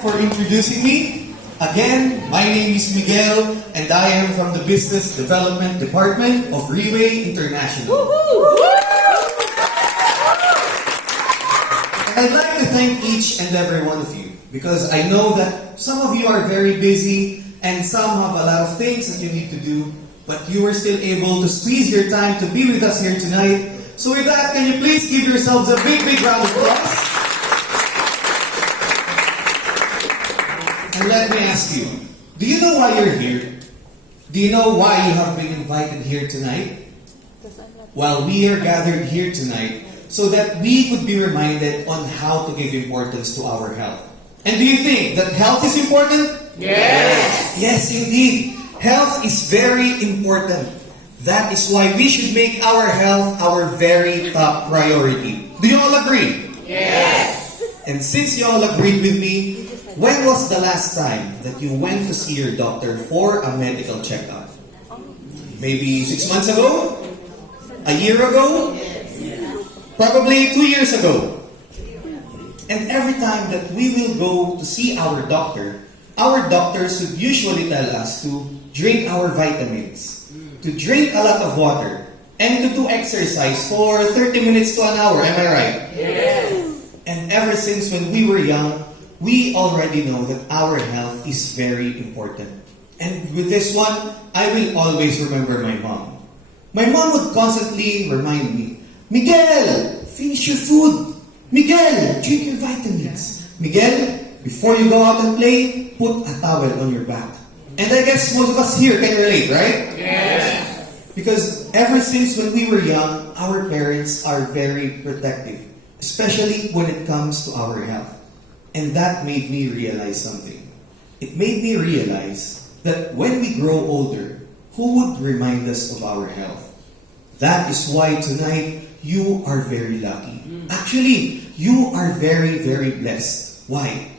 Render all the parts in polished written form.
for introducing me. Again, my name is Miguel and I am from the Business Development Department of Reway International. And I'd like to thank each and every one of you because I know that some of you are very busy and some have a lot of things that you need to do, but you are still able to squeeze your time to be with us here tonight. So with that, can you please give yourselves a big round of applause? And let me ask you, do you know why you're here? Do you know why you have been invited here tonight? Well, we are gathered here tonight so that we could be reminded on how to give importance to our health. And do you think that health is important? Yes! Yes, indeed. Health is very important. That is why we should make our health our very top priority. Do you all agree? Yes! And since you all agreed with me, when was the last time that you went to see your doctor for a medical checkup? Maybe 6 months ago? A year ago? Probably 2 years ago. And every time that we will go to see our doctors would usually tell us to drink our vitamins, to drink a lot of water, and to do exercise for 30 minutes to an hour. Am I right? Yes! And ever since when we were young, we already know that our health is very important. And with this one, I will always remember my mom. My mom would constantly remind me, Miguel, finish your food. Miguel, drink your vitamins. Miguel, before you go out and play, put a towel on your back. And I guess most of us here can relate, right? Yes! Because ever since when we were young, our parents are very protective, especially when it comes to our health. And that made me realize something. It made me realize that when we grow older, who would remind us of our health? That is why tonight, you are very lucky. Actually, you are very blessed. Why?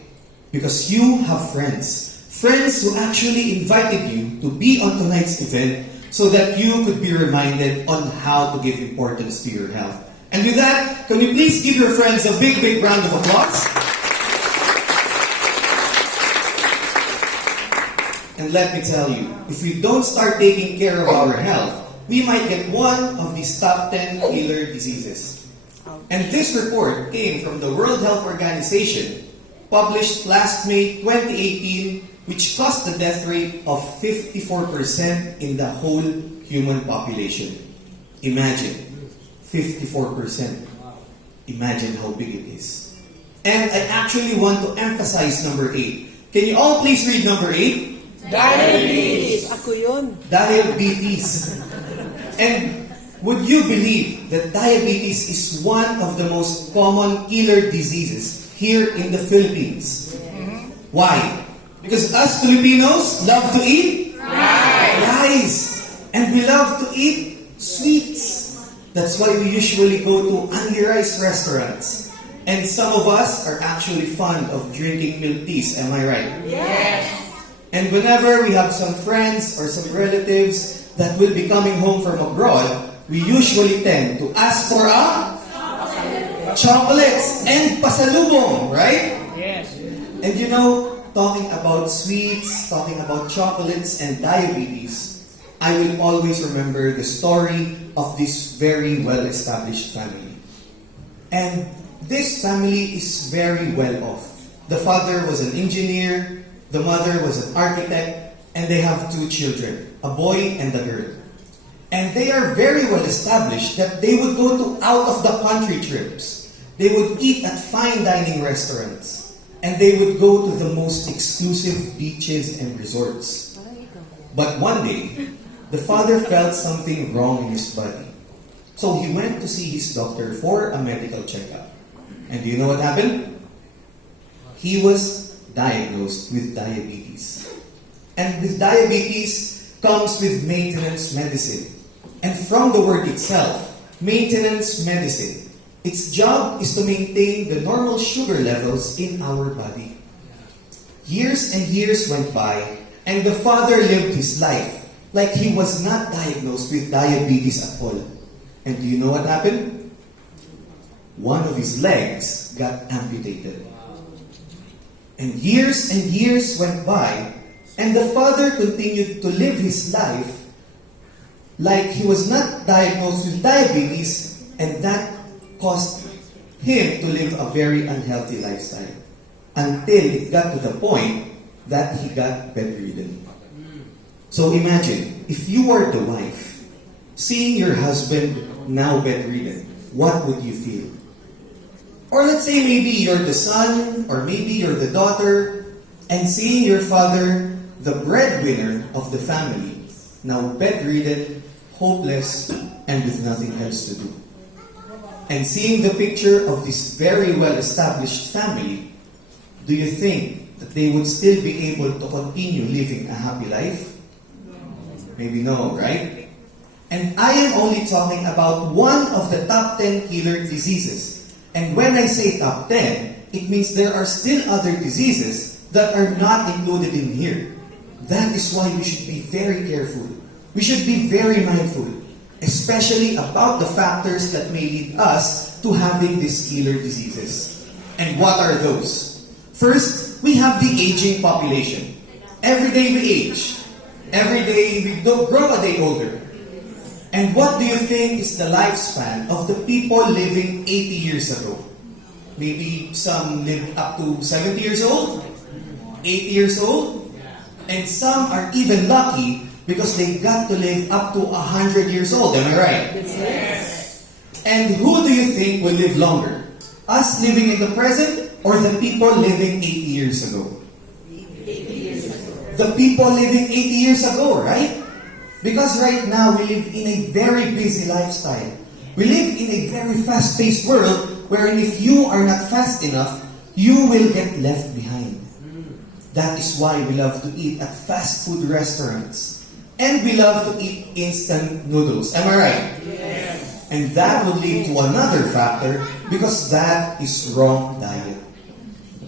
Because you have friends. Friends who actually invited you to be on tonight's event so that you could be reminded on how to give importance to your health. And with that, can you please give your friends a big round of applause? And let me tell you, if we don't start taking care of our health, we might get one of these top 10 killer diseases. And this report came from the World Health Organization, published last May 2018, which caused the death rate of 54% in the whole human population. Imagine, 54%. Imagine how big it is. And I actually want to emphasize number 8. Can you all please read number 8? Diabetes! Ako yun. Diabetes. And would you believe that diabetes is one of the most common killer diseases here in the Philippines? Why? Because us Filipinos love to eat rice. And we love to eat sweets. That's why we usually go to only rice restaurants. And some of us are actually fond of drinking milk teas. Am I right? Yes! And whenever we have some friends or some relatives that will be coming home from abroad, we usually tend to ask for chocolates and pasalubong, right? Yes! And you know, talking about sweets, talking about chocolates and diabetes, I will always remember the story of this very well-established family. And this family is very well off. The father was an engineer, the mother was an architect, and they have 2 children, a boy and a girl. And they are very well established that they would go to out-of-the-country trips. They would eat at fine dining restaurants. And they would go to the most exclusive beaches and resorts. But one day, the father felt something wrong in his body. So he went to see his doctor for a medical checkup. And do you know what happened? He was diagnosed with diabetes. And with diabetes comes with maintenance medicine. And from the word itself, maintenance medicine, its job is to maintain the normal sugar levels in our body. Years and years went by, and the father lived his life like he was not diagnosed with diabetes at all. And do you know what happened? One of his legs got amputated. And years went by, and the father continued to live his life like he was not diagnosed with diabetes, and that caused him to live a very unhealthy lifestyle until it got to the point that he got bedridden. So imagine, if you were the wife, seeing your husband now bedridden, what would you feel? Or let's say maybe you're the son, or maybe you're the daughter, and seeing your father, the breadwinner of the family, now bedridden, hopeless, and with nothing else to do. And seeing the picture of this very well-established family, do you think that they would still be able to continue living a happy life? Maybe no, right? And I am only talking about one of the top 10 killer diseases. And when I say top 10, it means there are still other diseases that are not included in here. That is why we should be very careful. We should be very mindful, especially about the factors that may lead us to having these killer diseases. And what are those? First, we have the aging population. Every day we age. Every day we grow a day older. And what do you think is the lifespan of the people living 80 years ago? Maybe some lived up to 70 years old, 80 years old, and some are even lucky because they got to live up to 100 years old. Am I right? Yes. And who do you think will live longer? Us living in the present or the people living 80 years ago? 80 years ago. The people living 80 years ago, right? Because right now we live in a very busy lifestyle. We live in a very fast-paced world wherein if you are not fast enough, you will get left behind. That is why we love to eat at fast food restaurants. And we love to eat instant noodles. Am I right? Yes. And that will lead to another factor because that is wrong diet.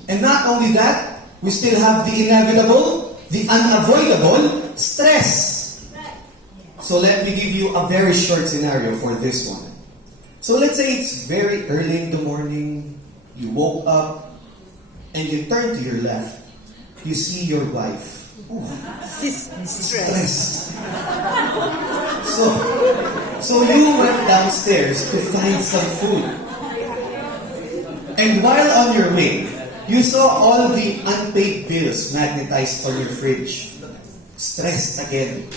And not only that, we still have the inevitable, the unavoidable stress. So let me give you a very short scenario for this one. So let's say it's very early in the morning, you woke up, and you turn to your left, you see your wife. Oh, stressed. So you went downstairs to find some food. And while on your way, you saw all the unpaid bills magnetized on your fridge. Stressed again.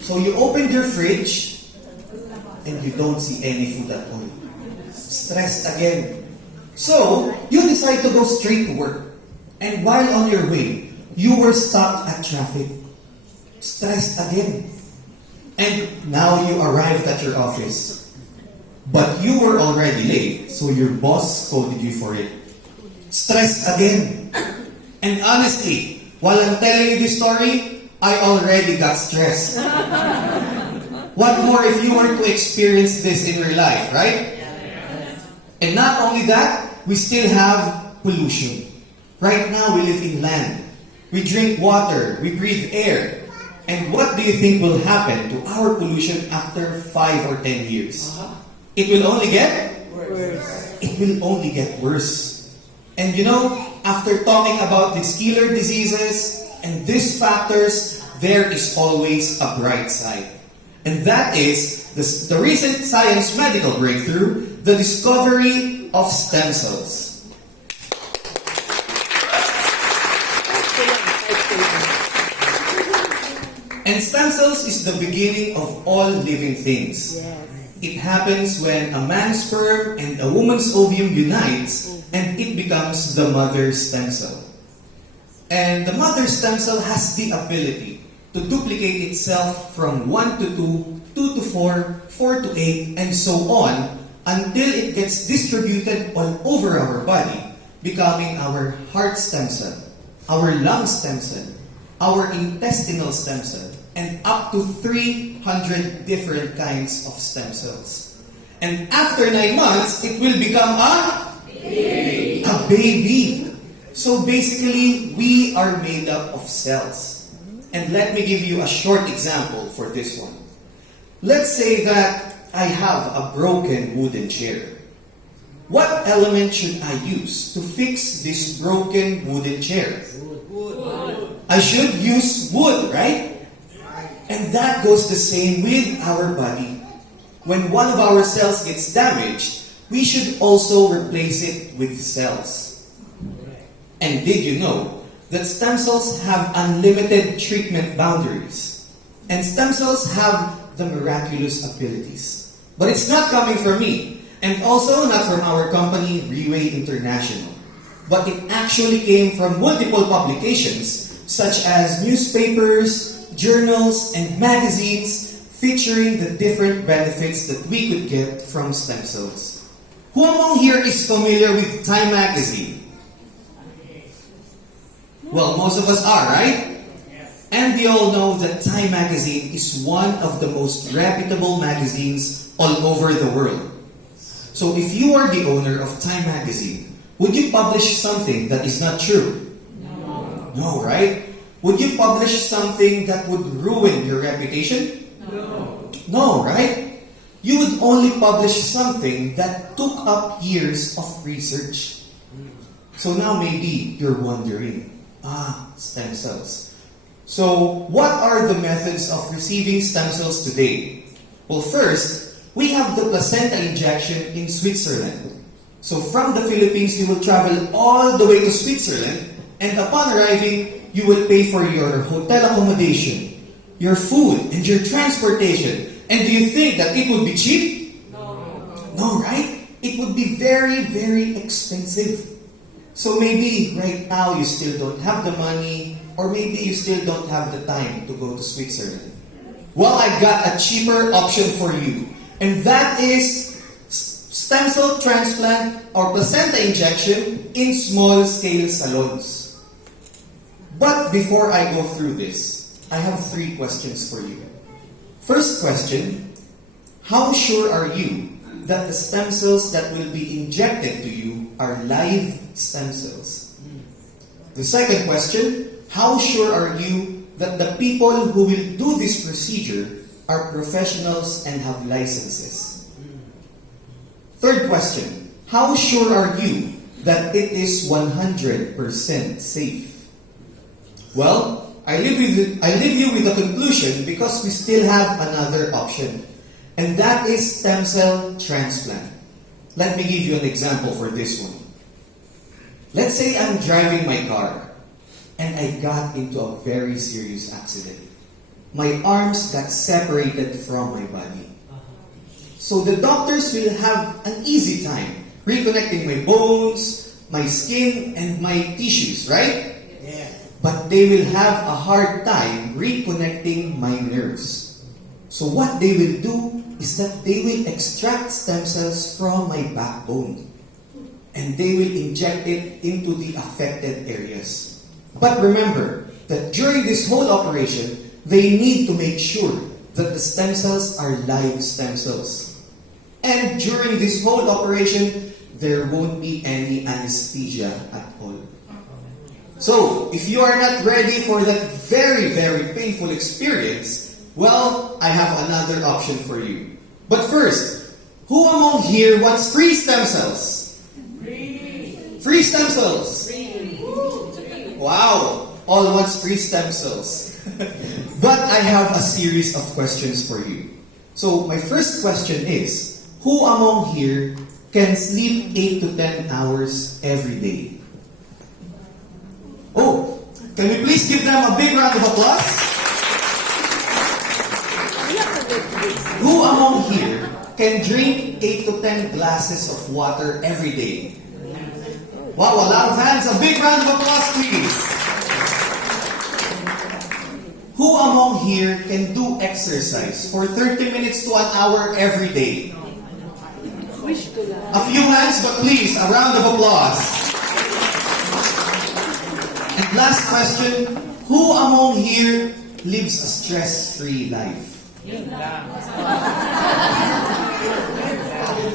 So you opened your fridge and you don't see any food at all. Stressed again. So you decide to go straight to work. And while on your way, you were stuck at traffic. Stressed again. And now you arrived at your office. But you were already late, so your boss scolded you for it. Stressed again. And honestly, while I'm telling you this story, I already got stressed. What more if you were to experience this in your life, right? And not only that, we still have pollution. Right now, we live in land. We drink water. We breathe air. And what do you think will happen to our pollution after 5 or 10 years? It will only get Worse. It will only get worse. And you know, after talking about these killer diseases and these factors, there is always a bright side. And that is the recent science medical breakthrough, the discovery of stem cells. And stem cells is the beginning of all living things. Yes. It happens when a man's sperm and a woman's ovum unites and it becomes the mother stem cell. And the mother stem cell has the ability to duplicate itself from 1 to 2, 2 to 4, 4 to 8, and so on until it gets distributed all over our body, becoming our heart stem cell, our lung stem cell, our intestinal stem cell, and up to 300 different kinds of stem cells. And after 9 months, it will become a baby. A baby. So basically, we are made up of cells. And let me give you a short example for this one. Let's say that I have a broken wooden chair. What element should I use to fix this broken wooden chair? I should use wood, right? And that goes the same with our body. When one of our cells gets damaged, we should also replace it with cells. And did you know that stem cells have unlimited treatment boundaries? And stem cells have the miraculous abilities. But it's not coming from me, and also not from our company, Reway International. But it actually came from multiple publications, such as newspapers, journals, and magazines featuring the different benefits that we could get from stem cells. Who among here is familiar with Time magazine? Well, most of us are, right? And we all know that Time magazine is one of the most reputable magazines all over the world. So if you are the owner of Time magazine, would you publish something that is not true? No. No, right? Would you publish something that would ruin your reputation? No. No, right? You would only publish something that took up years of research. So now maybe you're wondering, stem cells. So what are the methods of receiving stem cells today? Well, first, we have the placenta injection in Switzerland. So from the Philippines, you will travel all the way to Switzerland, and upon arriving, you will pay for your hotel accommodation, your food, and your transportation. And do you think that it would be cheap? No, right? It would be very, very expensive. So maybe right now you still don't have the money, or maybe you still don't have the time to go to Switzerland. Well, I got a cheaper option for you, and that is stem cell transplant or placenta injection in small-scale salons. But before I go through this, I have 3 questions for you. First question, how sure are you that the stem cells that will be injected to you are live stem cells? The second question, how sure are you that the people who will do this procedure are professionals and have licenses? Third question, how sure are you that it is 100% safe? Well, I leave you with the conclusion because we still have another option, and that is stem cell transplant. Let me give you an example for this one. Let's say I'm driving my car and I got into a very serious accident. My arms got separated from my body. So the doctors will have an easy time reconnecting my bones, my skin, and my tissues, right? Yeah. But they will have a hard time reconnecting my nerves. So what they will do is that they will extract stem cells from my backbone and they will inject it into the affected areas. But remember that during this whole operation, they need to make sure that the stem cells are live stem cells. And during this whole operation, there won't be any anesthesia at all. So, if you are not ready for that very, very painful experience, well, I have another option for you. But first, who among here wants free stem cells? Free stem cells. Wow, all wants free stem cells. But I have a series of questions for you. So, my first question is, who among here can sleep 8 to 10 hours every day? Oh, can we please give them a big round of applause? Who among here can drink 8 to 10 glasses of water every day? Wow, a lot of hands. A big round of applause, please. Who among here can do exercise for 30 minutes to an hour every day? A few hands, but please, a round of applause. And last question, who among here lives a stress-free life?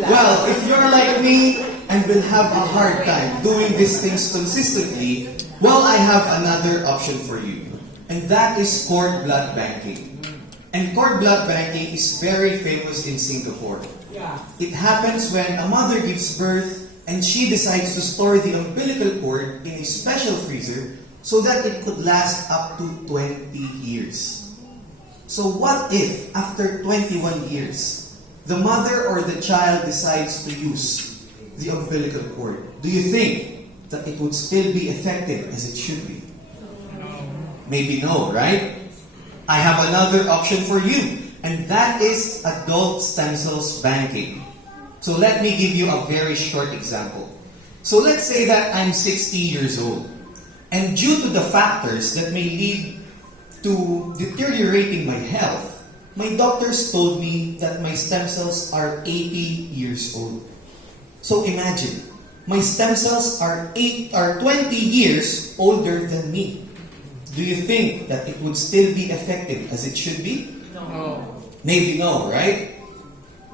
Well, if you're like me and will have a hard time doing these things consistently, well, I have another option for you. And that is cord blood banking. And cord blood banking is very famous in Singapore. Yeah. It happens when a mother gives birth and she decides to store the umbilical cord in a special freezer so that it could last up to 20 years. So what if, after 21 years, the mother or the child decides to use the umbilical cord? Do you think that it would still be effective as it should be? Maybe no, right? I have another option for you, and that is adult stem cells banking. So let me give you a very short example. So let's say that I'm 60 years old, and due to the factors that may lead to deteriorating my health, my doctors told me that my stem cells are 80 years old. So imagine, my stem cells are 20 years older than me. Do you think that it would still be effective as it should be? No. Maybe no, right?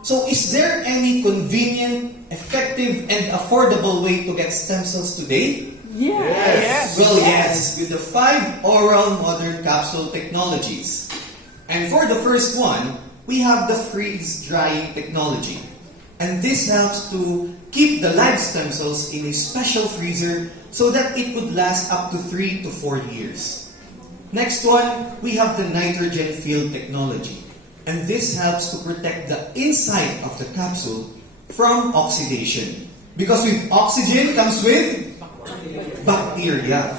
So is there any convenient, effective, and affordable way to get stem cells today? Yes. Well, yes, with the 5 oral modern capsule technologies. And for the first one, we have the freeze drying technology. And this helps to keep the live stem cells in a special freezer so that it could last up to 3 to 4 years. Next one, we have the nitrogen filled technology. And this helps to protect the inside of the capsule from oxidation. Because with oxygen comes with bacteria.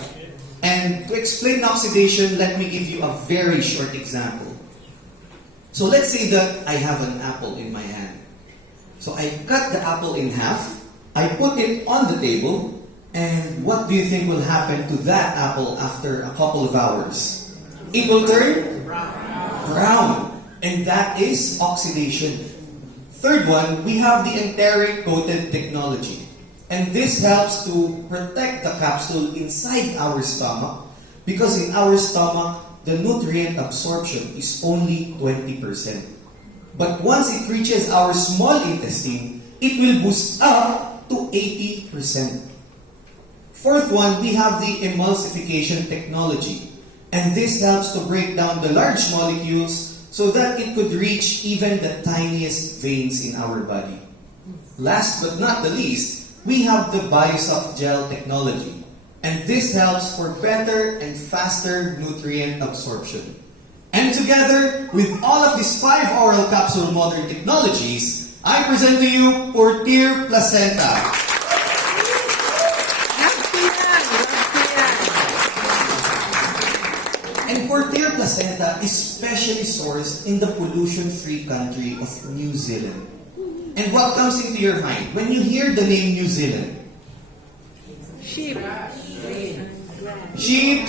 And to explain oxidation, let me give you a very short example. So let's say that I have an apple in my hand. So I cut the apple in half, I put it on the table, and what do you think will happen to that apple after a couple of hours? It will turn brown. And that is oxidation. Third one, we have the enteric coated technology. And this helps to protect the capsule inside our stomach because in our stomach, the nutrient absorption is only 20%. But once it reaches our small intestine, it will boost up to 80%. Fourth one, we have the emulsification technology. And this helps to break down the large molecules so that it could reach even the tiniest veins in our body. Last but not the least, we have the BioSoft gel technology. And this helps for better and faster nutrient absorption. And together, with all of these 5 oral capsule modern technologies, I present to you Portier Placenta. And Portier Placenta is specially sourced in the pollution-free country of New Zealand. And what comes into your mind when you hear the name New Zealand? Sheep. Sheep,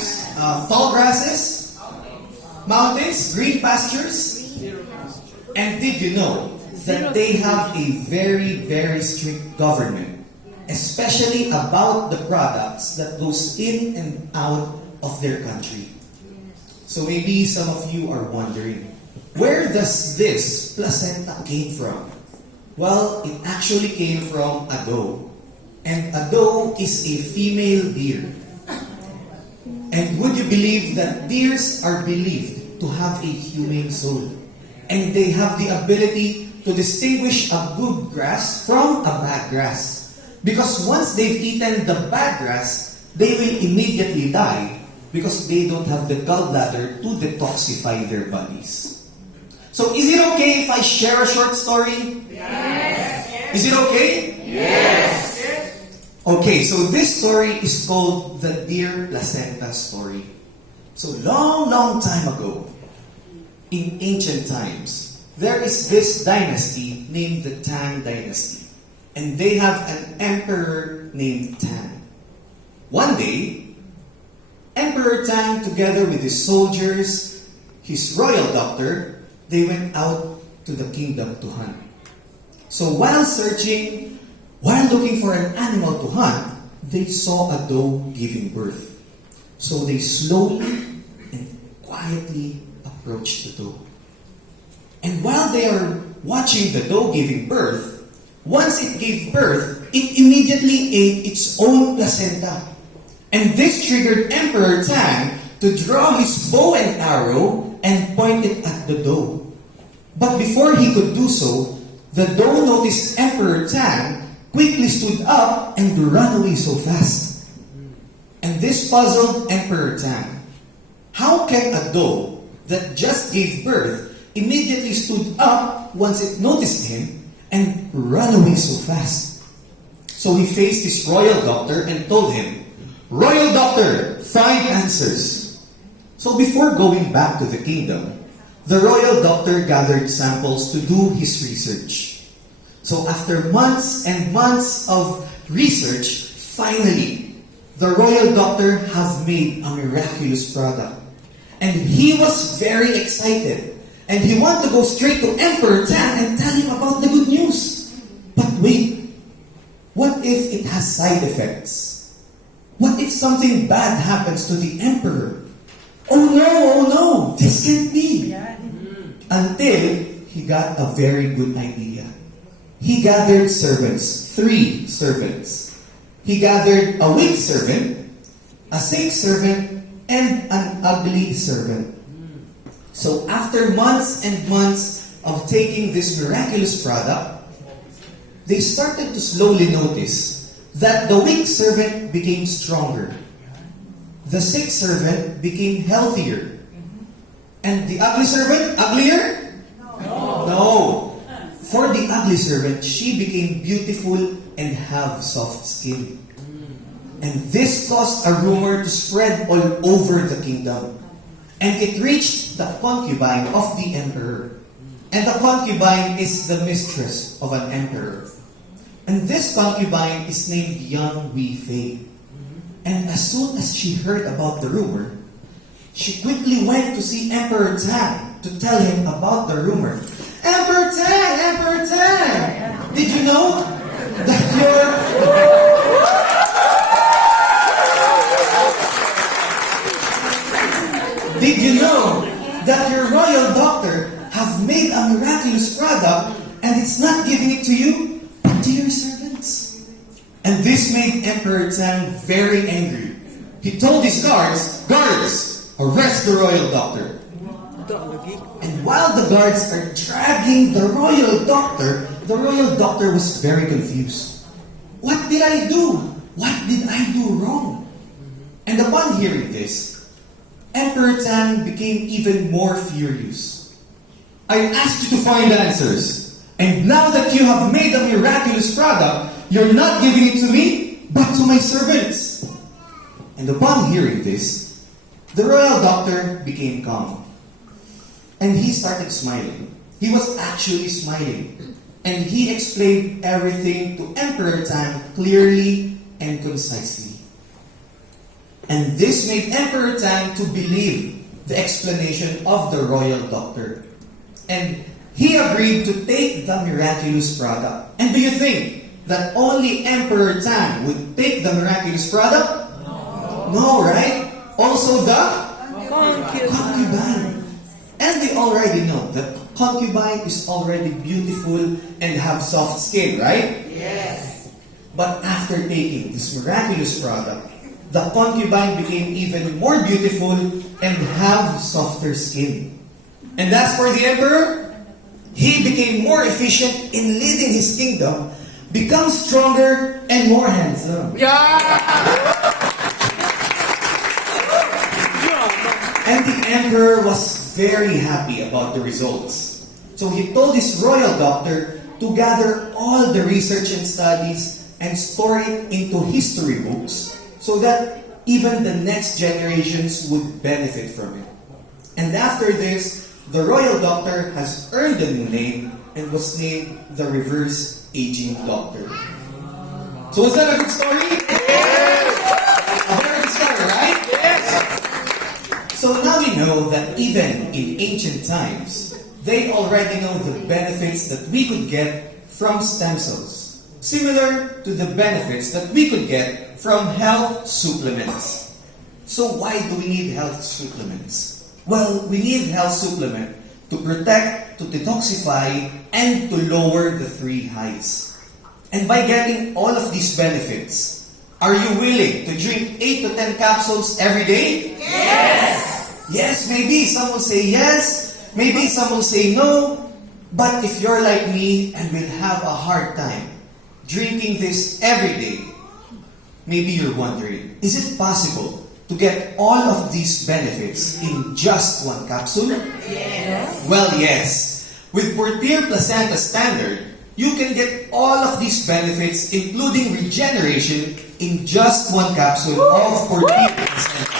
tall grasses, mountains, green pastures. And did you know that they have a very, very strict government, especially about the products that goes in and out of their country? So maybe some of you are wondering, where does this placenta came from? Well, it actually came from a doe. And a doe is a female deer. And would you believe that deers are believed to have a humane soul? And they have the ability to distinguish a good grass from a bad grass. Because once they've eaten the bad grass, they will immediately die because they don't have the gallbladder to detoxify their bodies. So is it okay if I share a short story? Yes. Is it okay? Yes. Okay, so this story is called the Deer Placenta story. So long time ago, in ancient times, there is this dynasty named the Tang Dynasty. And they have an emperor named Tang. One day, Emperor Tang, together with his soldiers, his royal doctor, they went out to the kingdom to hunt. So while looking for an animal to hunt, they saw a doe giving birth. So they slowly and quietly approached the doe. And while they are watching the doe giving birth, once it gave birth, it immediately ate its own placenta. And this triggered Emperor Tang to draw his bow and arrow and point it at the doe. But before he could do so, the doe noticed Emperor Tang quickly stood up and ran away so fast. And this puzzled Emperor Tang. How can a doe that just gave birth immediately stood up once it noticed him and ran away so fast? So he faced his royal doctor and told him, "Royal doctor, find answers." So before going back to the kingdom, the royal doctor gathered samples to do his research. So after months and months of research, finally, the royal doctor have made a miraculous product. And he was very excited. And he wanted to go straight to Emperor Tang and tell him about the good news. But wait, what if it has side effects? What if something bad happens to the emperor? Oh no, this can't be. Until he got a very good idea. He gathered servants, 3 servants. He gathered a weak servant, a sick servant, and an ugly servant. So after months and months of taking this miraculous product, they started to slowly notice that the weak servant became stronger. The sick servant became healthier. And the ugly servant, uglier? No. For the ugly servant, she became beautiful and have soft skin. And this caused a rumor to spread all over the kingdom. And it reached the concubine of the emperor. And the concubine is the mistress of an emperor. And this concubine is named Young Wei Fei. And as soon as she heard about the rumor, she quickly went to see Emperor Tang to tell him about the rumor. Emperor Tang! Did you know that your royal doctor have made a miraculous product and it's not giving it to you, but to your servants? And this made Emperor Tang very angry. He told his guards, arrest the royal doctor. And while the guards are dragging the royal doctor was very confused. What did I do? What did I do wrong? And upon hearing this, Emperor Tang became even more furious. I asked you to find answers. And now that you have made a miraculous product, you're not giving it to me, but to my servants. And upon hearing this, the royal doctor became calm. And he started smiling. He was actually smiling. And he explained everything to Emperor Tang clearly and concisely. And this made Emperor Tang to believe the explanation of the royal doctor. And he agreed to take the miraculous product. And do you think that only Emperor Tang would take the miraculous product? No, right? Also the concubine. And they already know that concubine is already beautiful and have soft skin, right? Yes. But after taking this miraculous product, the concubine became even more beautiful and have softer skin. And as for the emperor, he became more efficient in leading his kingdom, become stronger and more handsome. And the emperor was very happy about the results. So he told his royal doctor to gather all the research and studies and store it into history books so that even the next generations would benefit from it. And after this, the royal doctor has earned a new name and was named the reverse aging doctor. So is that a good story? Yes! A very good story, right? Yes! So now we know that even in ancient times, they already know the benefits that we could get from stem cells, similar to the benefits that we could get from health supplements. So why do we need health supplements? Well, we need health supplement to protect, to detoxify, and to lower the 3 highs. And by getting all of these benefits, are you willing to drink 8 to 10 capsules every day? Yes! Yes, maybe some will say yes, maybe some will say no. But if you're like me and will have a hard time drinking this every day, maybe you're wondering, is it possible to get all of these benefits in just one capsule? Yes. Well, yes. With Portier Placenta Standard, you can get all of these benefits, including regeneration, in just one capsule of Portier Placenta.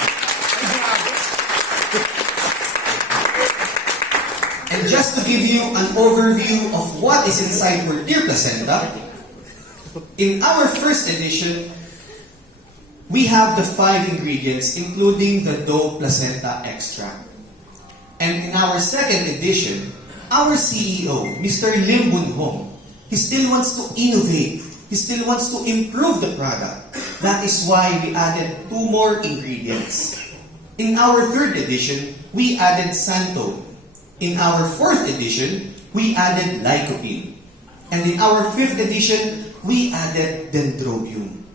And just to give you an overview of what is inside Portier Placenta, in our first edition, we have the 5 ingredients, including the doe placenta extract. And in our second edition, our CEO, Mr. Lim Boon Hong, he still wants to innovate. He still wants to improve the product. That is why we added 2 more ingredients. In our third edition, we added xantho. In our fourth edition, we added lycopene. And in our fifth edition, we added dendrobium.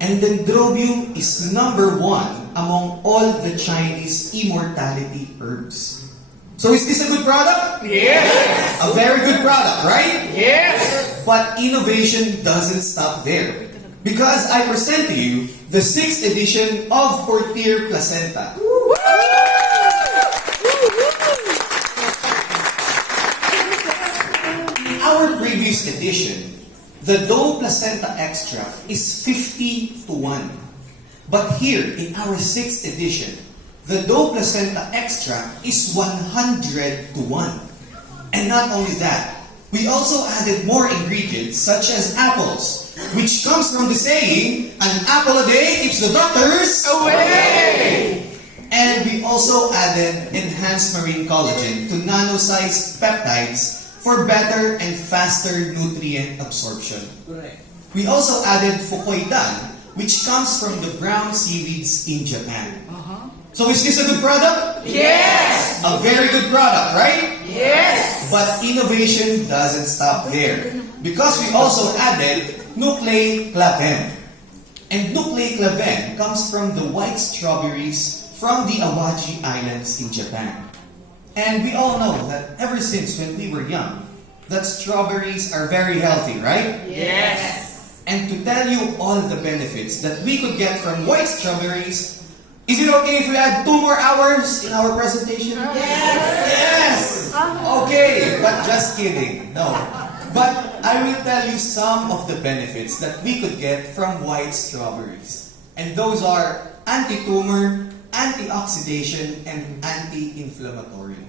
And dendrobium is number 1 among all the Chinese immortality herbs. So is this a good product? Yes. A very good product, right? Yes. But innovation doesn't stop there. Because I present to you the 6th edition of Portier Placenta. In our previous edition, the doe placenta extract is 50 to 1. But here, in our 6th edition, the doe placenta extract is 100 to 1. And not only that, we also added more ingredients such as apples, which comes from the saying, an apple a day keeps the doctors Away. And we also added enhanced marine collagen to nano-sized peptides for better and faster nutrient absorption. We also added fukoidan, which comes from the brown seaweeds in Japan. So is this a good product? Yes. A very good product, right? Yes. But innovation doesn't stop there. Because we also added nucleoclaven. And nucleoclaven comes from the white strawberries from the Awaji Islands in Japan. And we all know that ever since when we were young, that strawberries are very healthy, right? Yes. And to tell you all the benefits that we could get from white strawberries, is it okay if we add 2 more hours in our presentation? Yes! Okay, but just kidding. No. But I will tell you some of the benefits that we could get from white strawberries. And those are anti-tumor, antioxidation, and anti-inflammatory.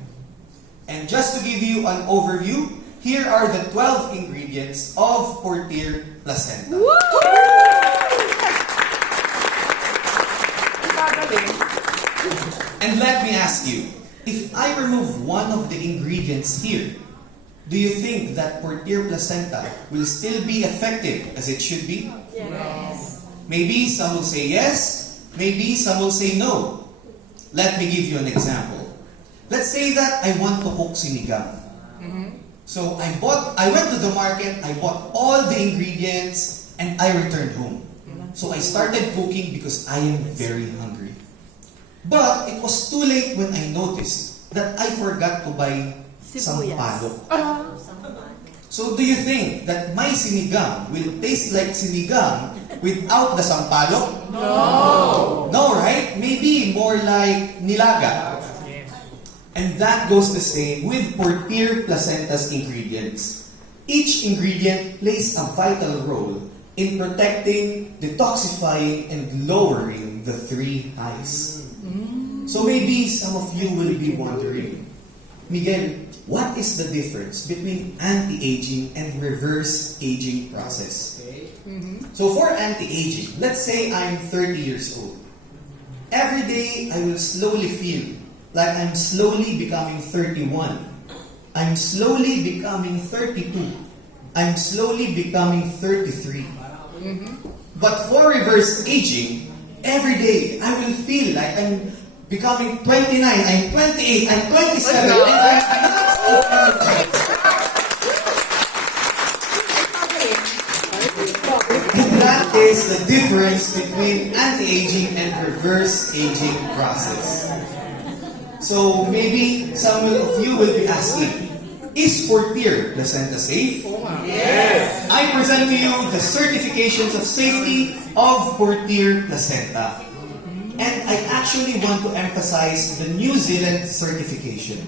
And just to give you an overview, here are the 12 ingredients of Portier Placenta. And let me ask you, if I remove one of the ingredients here, do you think that Portier Placenta will still be effective as it should be? Yes. Maybe some will say yes, maybe some will say no. Let me give you an example. Let's say that I want to cook sinigang. So I went to the market, I bought all the ingredients, and I returned home. So I started cooking because I am very hungry. But it was too late when I noticed that I forgot to buy sampalok. So do you think that my sinigang will taste like sinigang without the sampalok? No. No, right? Maybe more like nilaga. And that goes the same with Portier Placenta's ingredients. Each ingredient plays a vital role in protecting, detoxifying, and lowering the 3 highs. So maybe some of you will be wondering, Miguel, what is the difference between anti-aging and reverse aging process? So for anti-aging, let's say I'm 30 years old. Every day I will slowly feel like I'm slowly becoming 31. I'm slowly becoming 32. I'm slowly becoming 33. But for reverse aging, every day I will feel like I'm becoming 29, I'm 28, I'm 27, and I'm not energized. That is the difference between anti-aging and reverse aging process. So maybe some of you will be asking, is Portier placenta safe? Yes. I present to you the certifications of safety of Portier placenta. And I actually want to emphasize the New Zealand certification.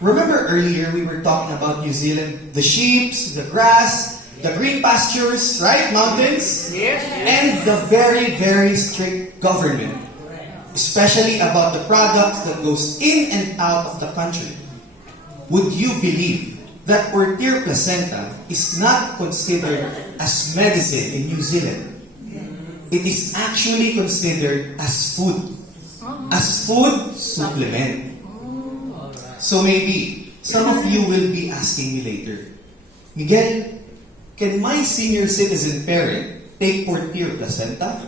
Remember earlier we were talking about New Zealand, the sheep, the grass, the green pastures, right? Mountains? Yes. And the very, very strict government, especially about the products that goes in and out of the country. Would you believe that Portier placenta is not considered as medicine in New Zealand? It is actually considered as food. As food supplement. So maybe some of you will be asking me later, Miguel, can my senior citizen parent take Portier placenta?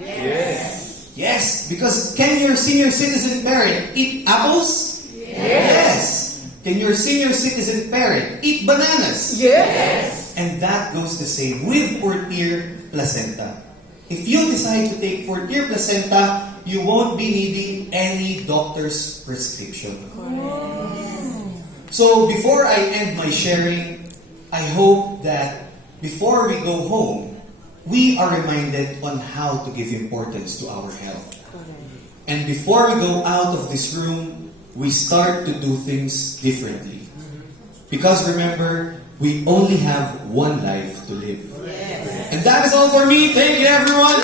Yes. Yes, because can your senior citizen parent eat apples? Yes. Can your senior citizen parent eat bananas? Yes. And that goes the same with Portier placenta. If you decide to take Portier placenta, you won't be needing any doctor's prescription. So before I end my sharing, I hope that before we go home, we are reminded on how to give importance to our health. And before we go out of this room, we start to do things differently. Because remember, we only have one life to live. And that is all for me. Thank you, everyone.